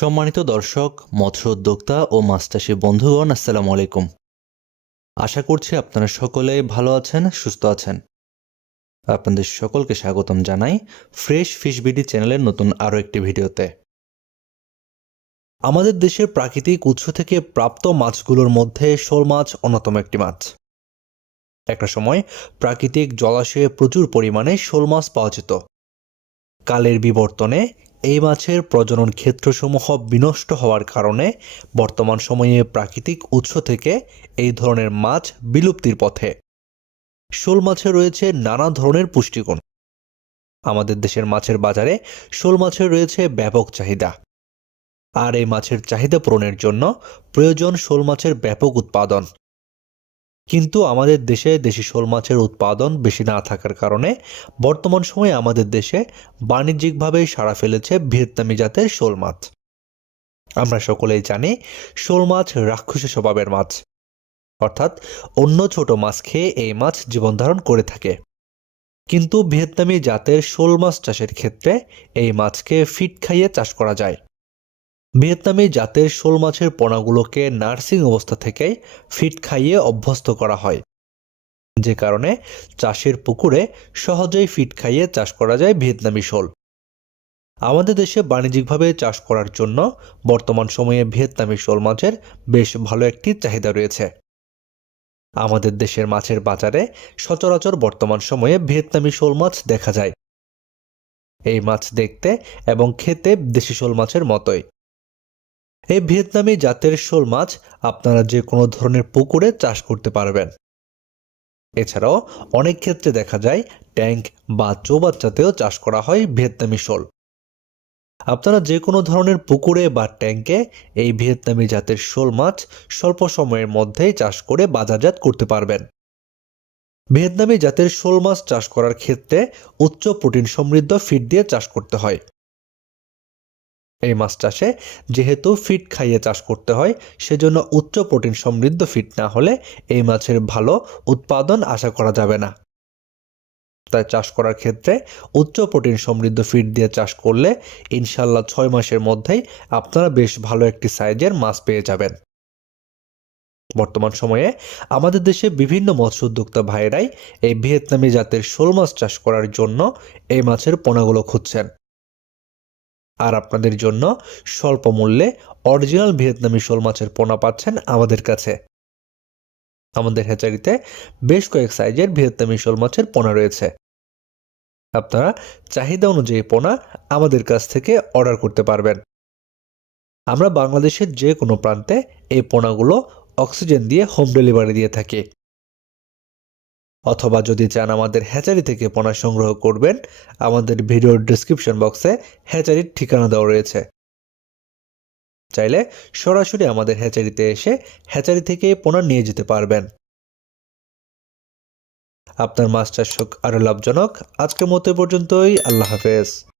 সম্মানিত দর্শক, মৎস্য উদ্যোক্তা ও মাছ বন্ধুগণ, আসসালামু আলাইকুম। আশা করছি আপনারা সকলে ভালো আছেন, সুস্থ আছেন। আপনাদের সকলকে স্বাগতম জানাই ফ্রেশ ফিশ বিডি চ্যানেলের নতুন আরও একটি ভিডিওতে। আমাদের দেশের প্রাকৃতিক উৎস থেকে প্রাপ্ত মাছগুলোর মধ্যে শোল মাছ অন্যতম একটি মাছ। একটা সময় প্রাকৃতিক জলাশয়ে প্রচুর পরিমাণে শোল মাছ পাওয়া যেত। কালের বিবর্তনে এই মাছের প্রজনন ক্ষেত্রসমূহ বিনষ্ট হওয়ার কারণে বর্তমান সময়ে প্রাকৃতিক উৎস থেকে এই ধরনের মাছ বিলুপ্তির পথে। শোল মাছে রয়েছে নানা ধরনের পুষ্টিগুণ। আমাদের দেশের মাছের বাজারে শোল মাছের রয়েছে ব্যাপক চাহিদা। আর এই মাছের চাহিদা পূরণের জন্য প্রয়োজন শোল মাছের ব্যাপক উৎপাদন। কিন্তু আমাদের দেশে দেশি শোল মাছের উৎপাদন বেশি না থাকার কারণে বর্তমান সময়ে আমাদের দেশে বাণিজ্যিকভাবে সাড়া ফেলেছে ভিয়েতনামি জাতের শোল মাছ। আমরা সকলেই জানি শোল মাছ রাক্ষসী স্বভাবের মাছ। অর্থাৎ অন্য ছোট মাছ খেয়ে এই মাছ জীবনধারণ করে থাকে। কিন্তু ভিয়েতনামি জাতের শোল মাছ চাষের ক্ষেত্রে এই মাছকে ফিট খাইয়ে চাষ করা যায়। ভিয়েতনামি জাতের শোল মাছের পোনাগুলোকে নার্সিং অবস্থা থেকেই ফিট খাইয়ে অভ্যস্ত করা হয়। যে কারণে চাষের পুকুরে সহজেই ফিট খাইয়ে চাষ করা যায় ভিয়েতনামি শোল। আমাদের দেশে বাণিজ্যিকভাবে চাষ করার জন্য বর্তমান সময়ে ভিয়েতনামি শোল মাছের বেশ ভালো একটি চাহিদা রয়েছে। আমাদের দেশের মাছের বাজারে সচরাচর বর্তমান সময়ে ভিয়েতনামি শোল মাছ দেখা যায়। এই মাছ দেখতে এবং খেতে দেশি শোল মাছের মতোই। এই ভিয়েতনামি জাতের শোল মাছ আপনারা যে কোনো ধরনের পুকুরে চাষ করতে পারবেন। এছাড়াও অনেক ক্ষেত্রে দেখা যায় ট্যাঙ্ক বা চৌবাচ্চাতেও চাষ করা হয় ভিয়েতনামি শোল। আপনারা যে কোনো ধরনের পুকুরে বা ট্যাঙ্কে এই ভিয়েতনামি জাতের শোল মাছ স্বল্প সময়ের মধ্যেই চাষ করে বাজারজাত করতে পারবেন। ভিয়েতনামি জাতের শোল মাছ চাষ করার ক্ষেত্রে উচ্চ প্রোটিন সমৃদ্ধ ফিড দিয়ে চাষ করতে হয়। এই মাছ চাষে যেহেতু ফিট খাইয়ে চাষ করতে হয়, সেজন্য উচ্চ প্রোটিন সমৃদ্ধ ফিট না হলে এই মাছের ভালো উৎপাদন আশা করা যাবে না। তাই চাষ করার ক্ষেত্রে উচ্চ প্রোটিন সমৃদ্ধ ফিড দিয়ে চাষ করলে ইনশাল্লাহ ছয় মাসের মধ্যেই আপনারা বেশ ভালো একটি সাইজের মাছ পেয়ে যাবেন। বর্তমান সময়ে আমাদের দেশে বিভিন্ন মৎস্য উদ্যোক্তা ভাইয়েরাই এই ভিয়েতনামি জাতের শোল মাছ চাষ করার জন্য এই মাছের পোনাগুলো খুঁজছেন। আর আপনাদের জন্য স্বল্প মূল্যে অরিজিনাল ভিয়েতনামি শোল মাছের পোনা পাচ্ছেন আমাদের কাছে। আমাদের হ্যাচারিতে বেশ কয়েক সাইজের ভিয়েতনামি শোল মাছের পোনা রয়েছে। আপনারা চাহিদা অনুযায়ী পোনা আমাদের কাছ থেকে অর্ডার করতে পারবেন। আমরা বাংলাদেশের যে কোনো প্রান্তে এই পোনাগুলো অক্সিজেন দিয়ে হোম ডেলিভারি দিয়ে থাকি। অথবা যদি চান আমাদের হ্যাচারি থেকে পোনা সংগ্রহ করবেন, আমাদের ভিডিওর ডিসক্রিপশন বক্সে হ্যাচারির ঠিকানা দেওয়া রয়েছে। চাইলে সরাসরি আমাদের হ্যাচারিতে এসে হ্যাচারি থেকে পোনা নিয়ে যেতে পারবেন। আপনার মাছ চাষ হোক আরও লাভজনক। আজকের মতো পর্যন্তই। আল্লাহ হাফেজ।